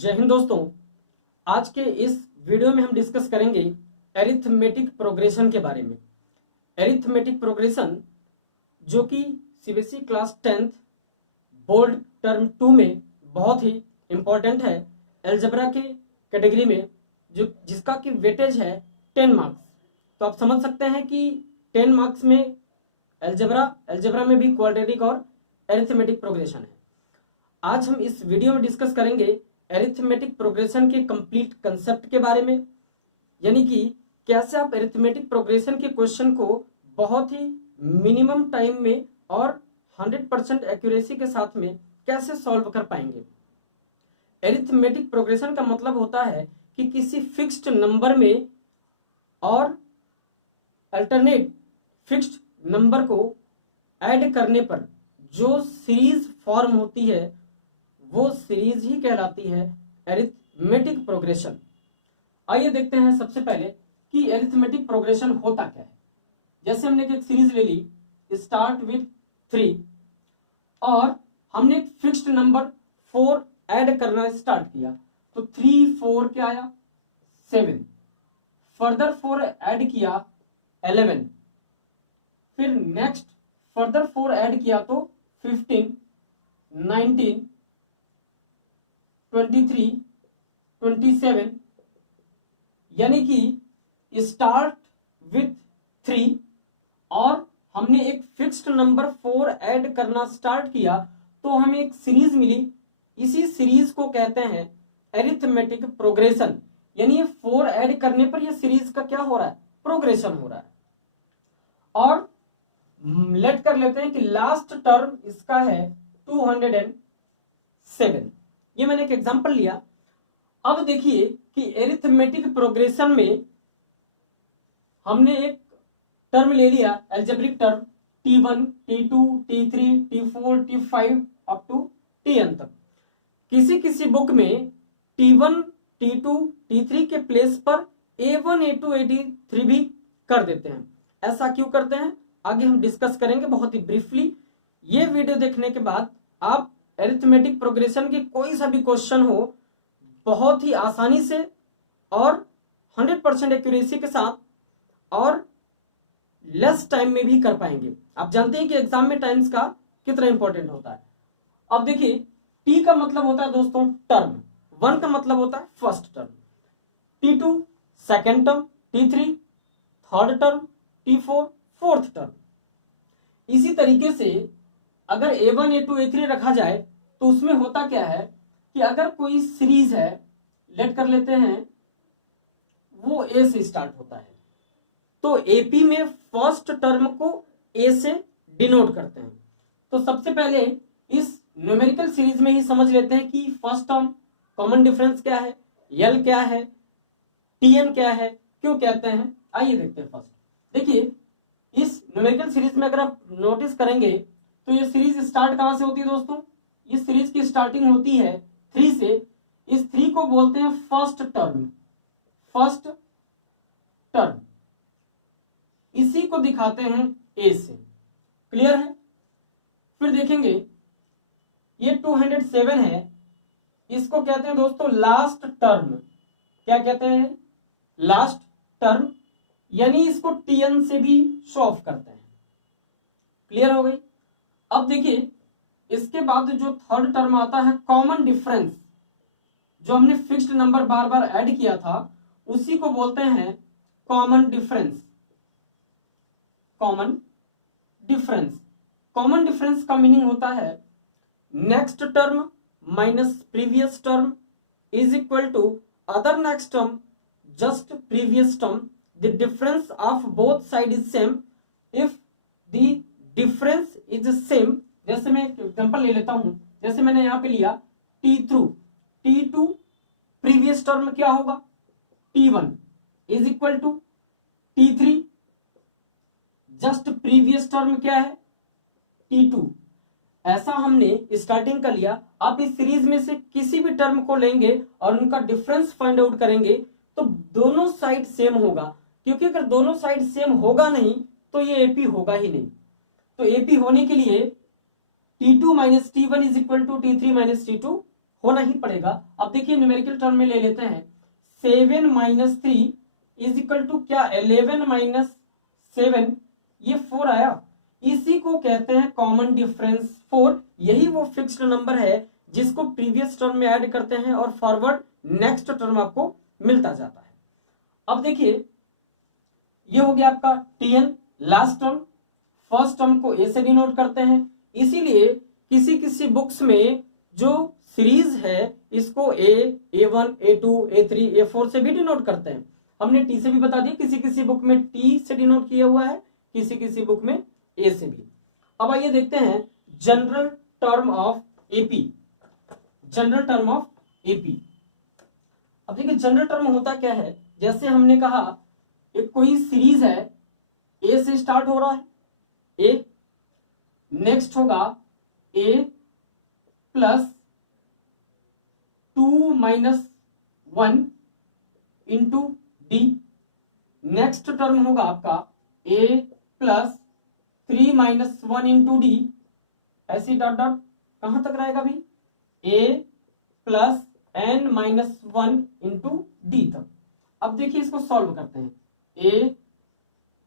जय हिंद दोस्तों। आज के इस वीडियो में हम डिस्कस करेंगे एरिथमेटिक प्रोग्रेशन के बारे में। एरिथमेटिक प्रोग्रेशन जो कि CBSE class 10th board term 2 में बहुत ही इम्पोर्टेंट है अलजेब्रा के कैटेगरी में, जो जिसका कि वेटेज है 10 मार्क्स। तो आप समझ सकते हैं कि 10 मार्क्स में अलजेब्रा में भी क्वाड्रेटिक और एरिथमेटिक प्रोग्रेशन है। आज हम इस वीडियो में डिस्कस करेंगे एरिथमेटिक प्रोग्रेशन के कंप्लीट कंसेप्ट के बारे में, यानी कि कैसे आप एरिथमेटिक प्रोग्रेशन के क्वेश्चन को बहुत ही मिनिमम टाइम में और 100% एक्यूरेसी के साथ में कैसे सॉल्व कर पाएंगे। एरिथमेटिक प्रोग्रेशन का मतलब होता है कि किसी फिक्स्ड नंबर में और अल्टरनेट फिक्स्ड नंबर को ऐड करने पर जो सीरीज फॉर्म होती है वो सीरीज ही कहलाती है एरिथमेटिक प्रोग्रेशन। आइए देखते हैं सबसे पहले कि एरिथमेटिक प्रोग्रेशन होता क्या है। जैसे हमने एक सीरीज ले ली स्टार्ट विथ 3 और हमने एक फिक्स्ड नंबर 4 ऐड करना स्टार्ट किया, तो 3 4 क्या आया 7, फर्दर 4 ऐड किया 11, फिर नेक्स्ट फर्दर 4 ऐड किया तो 15 19 23 27, यानी कि स्टार्ट विथ 3 और हमने एक फिक्स्ड नंबर 4 ऐड करना स्टार्ट किया तो हमें एक सीरीज मिली। इसी सीरीज को कहते हैं एरिथमेटिक प्रोग्रेशन, यानी ये 4 ऐड करने पर ये सीरीज का क्या हो रहा है, प्रोग्रेशन हो रहा है। और लेट कर लेते हैं कि लास्ट टर्म इसका है 207। ये मैंने एक एग्जांपल लिया। अब देखिए कि एरिथमेटिक प्रोग्रेशन में हमने एक टर्म ले लिया algebraic term T1 T2 T3 T4 T5 up to Tn तक। किसी किसी बुक में T1 T2 T3 के प्लेस पर A1 A2 A3 भी कर देते हैं। ऐसा क्यों करते हैं आगे हम डिस्कस करेंगे बहुत ही ब्रीफली। ये वीडियो देखने के बाद आप एरिथमेटिक प्रोग्रेशन के कोई सा भी क्वेश्चन हो बहुत ही आसानी से और 100% एक्यूरेसी के साथ और लेस टाइम में भी कर पाएंगे। आप जानते हैं कि एग्जाम में टाइम्स का कितना इंपॉर्टेंट होता है। अब देखिए टी का मतलब होता है दोस्तों टर्म, 1 का मतलब होता है first term, T2 second term, T3 third term, T4 fourth term. इसी तरीके से अगर A1 A2 A3 रखा जाए तो उसमें होता क्या है कि अगर कोई सीरीज है, लेट कर लेते हैं वो A से स्टार्ट होता है, तो AP में फर्स्ट टर्म को A से डिनोट करते हैं। तो सबसे पहले इस न्यूमेरिकल सीरीज में ही समझ लेते हैं कि फर्स्ट टर्म कॉमन डिफरेंस क्या है, L क्या है, Tn क्या है, क्यों कहते हैं। आइए देखते हैं। फर्स्ट देखिए इस न्यूमेरिकल सीरीज में अगर आप नोटिस करेंगे तो ये सीरीज स्टार्ट कहां से होती है दोस्तों, इस सीरीज की स्टार्टिंग होती है 3 से। इस 3 को बोलते हैं फर्स्ट टर्म, फर्स्ट टर्म इसी को दिखाते हैं A से। क्लियर है। फिर देखेंगे ये 207 है, इसको कहते हैं दोस्तों लास्ट टर्म। क्या कहते हैं, लास्ट टर्म, यानी इसको Tn से भी शो ऑफ करते हैं। क्लियर हो गई। अब देखिए इसके बाद जो थर्ड टर्म आता है कॉमन डिफरेंस, जो हमने फिक्स्ड नंबर बार बार ऐड किया था उसी को बोलते हैं common difference. Common difference, common difference का मीनिंग होता है next term minus previous term is equal to other next term just previous term. The difference of both side is same if the difference is same. जैसे मैं example ले लेता हूं, जैसे मैंने यहां पे लिया T2 प्रीवियस टर्म क्या होगा T1 is equal to T3 just previous term क्या है T2। ऐसा हमने स्टार्टिंग का लिया। आप इस सीरीज में से किसी भी टर्म को लेंगे और उनका डिफरेंस फाइंड आउट करेंगे तो दोनों साइड सेम होगा, क्योंकि अगर दोनों साइड सेम होगा नहीं तो ये AP होगा ही नहीं। तो AP होने के लिए T2 minus T1 is equal to T3 minus T2 होना ही पड़ेगा। अब देखिए न्यूमेरिकल टर्म में ले लेते हैं, 7 माइनस 3 इज इक्वल टू क्या, 11 माइनस 7, ये 4 आया। इसी को कहते हैं कॉमन डिफरेंस 4। यही वो फिक्स्ड नंबर है जिसको प्रीवियस टर्म में ऐड करते हैं और फॉरवर्ड नेक्स्ट टर्म आपको मिलता जाता है। अब देखिए ये हो गया आपका Tn last term. First term को ए से डिनोट करते हैं, इसीलिए किसी किसी बुक्स में जो सीरीज है इसको A1, A2, A3, A4 से भी डिनोट करते हैं। हमने टी से भी बता दिया, किसी किसी बुक में टी से डिनोट किया हुआ है, किसी किसी बुक में ए से भी। अब आइए देखते हैं general term of AP. General term of AP, अब देखिए जनरल टर्म होता क्या है, जैसे हमने कहा एक कोई सीरीज है, ए से स्टार्ट हो रहा है, ए, नेक्स्ट होगा a plus 2 minus 1 into d, next term होगा आपका a plus 3 minus 1 into d, ऐसी डॉट डॉट कहां तक रहेगा भाई, a plus n minus 1 into d तक। अब देखिए इसको सॉल्व करते हैं,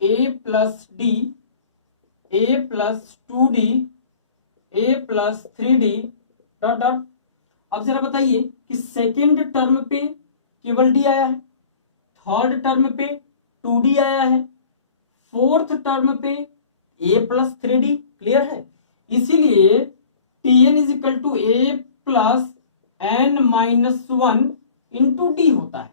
a plus d, a plus 2d, a plus 3d dot dot. अब जरा बताइए कि सेकेंड टर्म पे केवल डी आया है, थर्ड टर्म पे 2d आया है, फोर्थ टर्म पे a प्लस 3d, क्लियर है। इसीलिए Tn is equal to a plus n minus 1 into d होता है।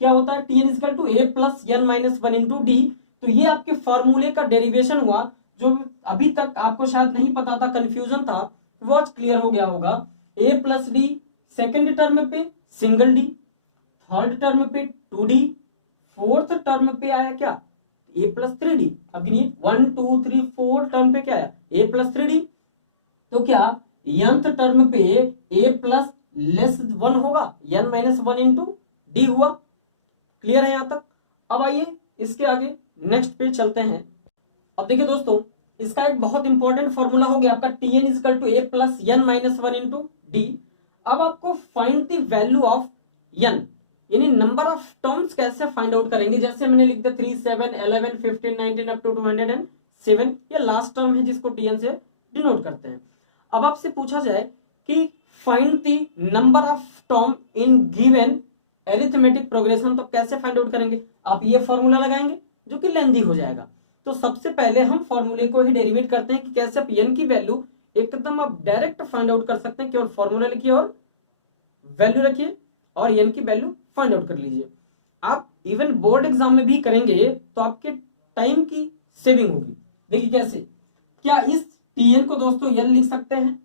क्या होता है, Tn is equal to a plus n minus 1 into d. तो ये आपके फॉर्मूले का डेरिवेशन हुआ, जो अभी तक आपको शायद नहीं पता था, कंफ्यूजन था, वो आज क्लियर हो गया होगा। a plus D, second term पे सिंगल डी, थर्ड टर्म पे 2d, फोर्थ टर्म पे आया क्या, a प्लस 3d। अब गिनिए 1 2 3 4 टर्म पे क्या आया, a प्लस 3d। तो क्या nth टर्म पे a प्लस लेस 1 होगा, n माइनस 1 इंटू डी हुआ। क्लियर है यहां तक। अब आइए इसके आगे नेक्स्ट पे चलते हैं। अब देखिए दोस्तों, इसका एक बहुत इंपॉर्टेंट फॉर्मूला हो गया आपका Tn is equal to a plus n minus 1 into d. अब आपको find the value of n, यानी नंबर ऑफ टर्म्स कैसे फाइंड आउट करेंगे। जैसे मैंने लिख दिया 3 7 11 15 19 अप टू 207, ये लास्ट टर्म है जिसको Tn से डिनोट करते हैं। अब आपसे पूछा जाए कि find the number of term in given arithmetic progression, तो कैसे फाइंड आउट करेंगे, आप ये फॉर्मूला लगाएंगे जो कि लेंथी हो जाएगा। तो सबसे पहले हम फॉर्मूले को ही डेरिवेट करते हैं कि कैसे आप n की वैल्यू एकदम आप डायरेक्ट फाइंड आउट कर सकते हैं। केवल फॉर्मूला लिखिए और वैल्यू रखिए और n की वैल्यू फाइंड आउट कर लीजिए। आप इवन बोर्ड एग्जाम में भी करेंगे तो आपके टाइम की सेविंग होगी। देखिए कैसे, क्या इस Tn को दोस्तों l लिख सकते हैं,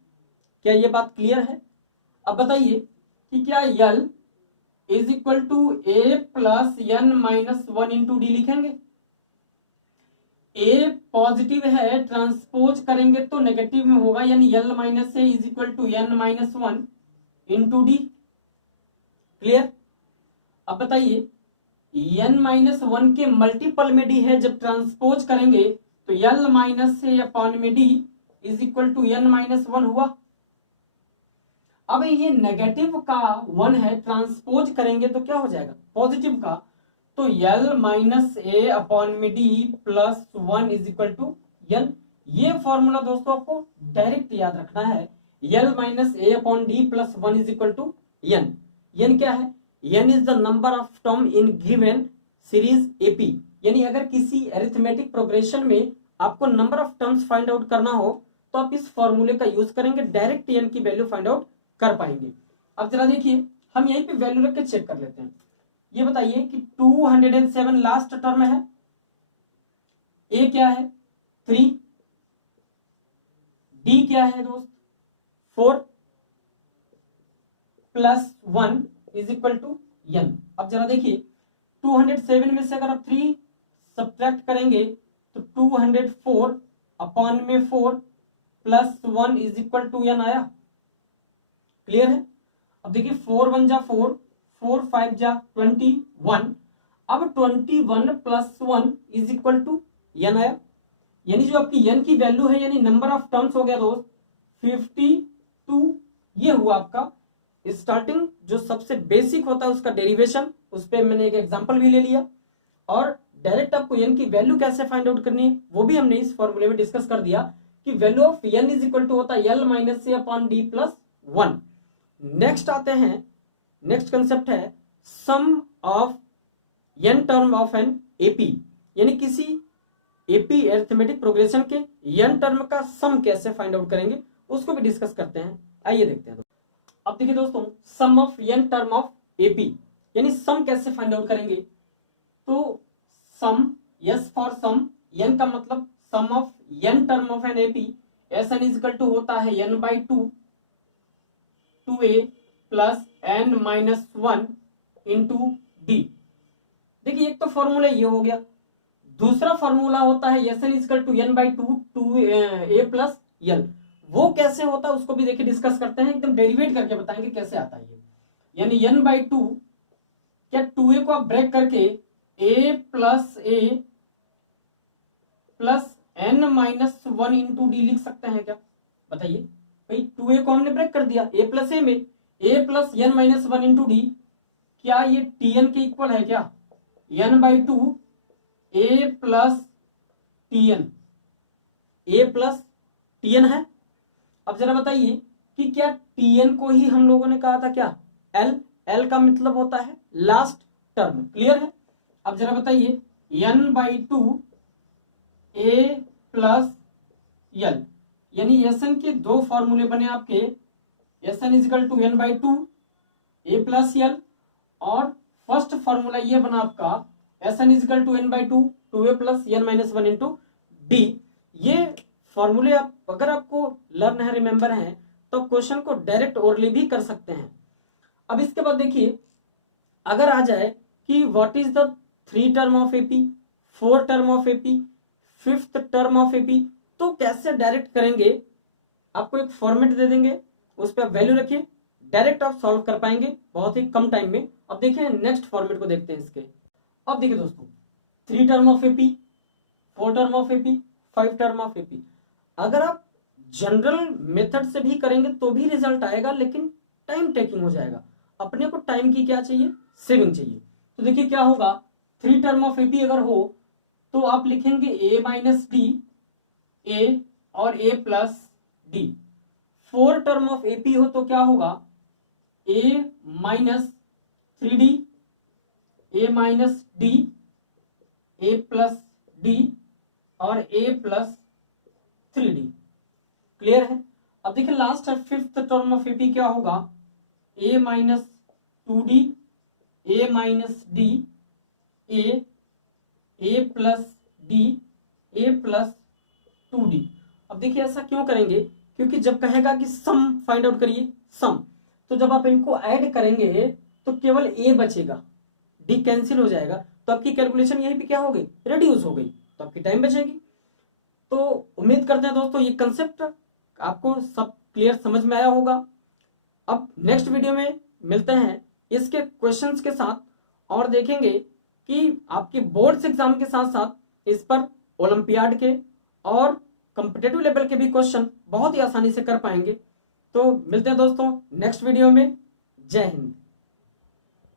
क्या ये बात क्लियर है। अब बताइए कि क्या l is equal to a plus n minus 1 into d लिखेंगे। ए पॉजिटिव है, ट्रांसपोज करेंगे तो नेगेटिव में होगा, यानी l minus a is equal to n minus 1 into d. Clear. अब बताइए एन माइनस 1 के मल्टीपल में डी है, जब ट्रांसपोज करेंगे तो एल माइनस ए अपॉन में d is equal to n minus 1 हुआ। अब ये नेगेटिव का 1 है, ट्रांसपोज करेंगे तो क्या हो जाएगा, पॉजिटिव का, तो L माइनस ए अपॉन में d plus 1 is equal to n. ये फॉर्मूला दोस्तों आपको डायरेक्ट याद रखना है, L minus a upon d plus 1 is equal to n. N क्या है, n is the number of term in given series AP. यानी अगर किसी अरिथमेटिक प्रोग्रेशन में आपको number of terms find out करना हो तो आप इस फॉर्मूले का यूज करेंगे, डायरेक्ट एन की वैल्यू फाइंड आउट कर पाएंगे। अब जरा देखिए हम यहीं पे वैल्यू रख के चेक कर लेते हैं। ये बताइए कि 207 लास्ट टर्म है, ए क्या है 3, डी क्या है दोस्त 4 plus 1 is equal to n. अब जरा देखिए 207 में से अगर आप 3 सब्ट्रैक्ट करेंगे तो 204 अपॉन में 4 plus 1 is equal to n आया। क्लियर है। अब देखिए 4 1 जा 4, 4 5 जा 21, अब 21 plus 1 is equal to n आया। यानी जो आपकी एन की वैल्यू है, यानी नंबर ऑफ टर्म्स हो गया दोस्त 52, ये हुआ आपका स्टार्टिंग जो सबसे बेसिक होता है उसका डेरिवेशन, उस पर मैंने एक एग्जांपल भी ले लिया, और डायरेक्ट आपको n की वैल्यू कैसे फाइंड आउट करनी है वो भी हमने इस फॉर्मूले में डिस्कस कर दिया कि value of n is equal to होता है l minus a upon d plus 1। Next आते हैं, नेक्स्ट कंसेप्ट है sum of n term of an AP, यानी किसी एपी अरिथमेटिक प्रोग्रेशन के n टर्म का सम कैसे फाइंड आउट करेंगे उसको भी डिस्कस करते हैं। आइए देखते हैं। अब देखिए दोस्तों, sum of n term of AP, यानी सम कैसे फाइंड आउट करेंगे। तो sum, yes for sum, n का मतलब sum of n term of an AP, Sn is equal to होता है n by 2a plus n minus 1 into d. देखिए एक तो फॉर्मूला ये हो गया, दूसरा फॉर्मूला होता है Sn is equal to n by 2a plus l। वो कैसे होता है उसको भी देखिए डिस्कस करते हैं, एकदम डेरिवेट करके बताएंगे कैसे आता है ये। यानी n बाई 2, क्या 2a को आप ब्रेक करके a plus n minus 1 into D लिख सकते हैं क्या, बताइए भाई। 2a को हमने ब्रेक कर दिया a प्लस a में, a plus n minus 1 into D, क्या ये tn के इक्वल है क्या, n by 2 a plus tn है। अब जरा बताइए कि क्या tn को ही हम लोगों ने कहा था क्या l का मतलब होता है लास्ट टर्म, क्लियर है। अब जरा बताइए n by 2 a plus l, यानी Sn के दो फॉर्मूले बने आपके, Sn is equal to n by 2 a plus l, और फर्स्ट फॉर्मूला ये बना आपका Sn is equal to n by 2 2a plus n minus 1 into d. ये फॉर्मूले आप अगर आपको लर्न है, रिमेंबर है, तो क्वेश्चन को डायरेक्ट ओरली भी कर सकते हैं। अब इसके बाद देखिए, अगर आ जाए कि what is the 3 term of AP, 4 term of AP, 5th term of AP, तो कैसे डायरेक्ट करेंगे। आपको एक फॉर्मेट दे देंगे, उस पर वैल्यू रखिए, डायरेक्ट आप सॉल्व कर पाएंगे बहुत ही कम टाइम में। अब देखिए नेक्स्ट फॉर्मेट को देखते हैं इसके। अब देखिए दोस्तों, 3 term of AP, 4 term of AP, 5 term of AP, अगर आप जनरल मेथड से भी करेंगे तो भी रिजल्ट आएगा, लेकिन टाइम टेकिंग हो जाएगा। अपने को टाइम की क्या चाहिए, सेविंग चाहिए। तो देखिए क्या होगा, 3 टर्म ऑफ एपी अगर हो तो आप लिखेंगे a माइनस डी, a और a plus D. 4 term of AP हो तो क्या होगा, a minus 3d, a minus D, a plus D और a प्लस 3d, क्लियर है। अब देखिए लास्ट है 5th टर्म ऑफ एपी, क्या होगा, a minus 2d, a minus D, a plus D, a plus 2d। अब देखिए ऐसा क्यों करेंगे, क्योंकि जब कहेगा कि सम फाइंड आउट करिए, सम, तो जब आप इनको ऐड करेंगे तो केवल a बचेगा, d कैंसिल हो जाएगा, तो आपकी कैलकुलेशन यहीं पे क्या हो गई, रिड्यूस हो गई, तो आपकी टाइम बचेगी। तो उम्मीद करते हैं दोस्तों ये कंसेप्ट आपको सब क्लियर समझ में आया होगा। अब नेक्स्ट वीडियो में मिलते हैं इसके क्वेश्चंस के साथ, और देखेंगे कि आपके बोर्ड्स एग्जाम के साथ साथ इस पर ओलंपियाड के और कॉम्पिटिटिव लेवल के भी क्वेश्चन बहुत ही आसानी से कर पाएंगे। तो मिलते हैं दोस्तों नेक्स्ट वीडियो में। जय हिंद।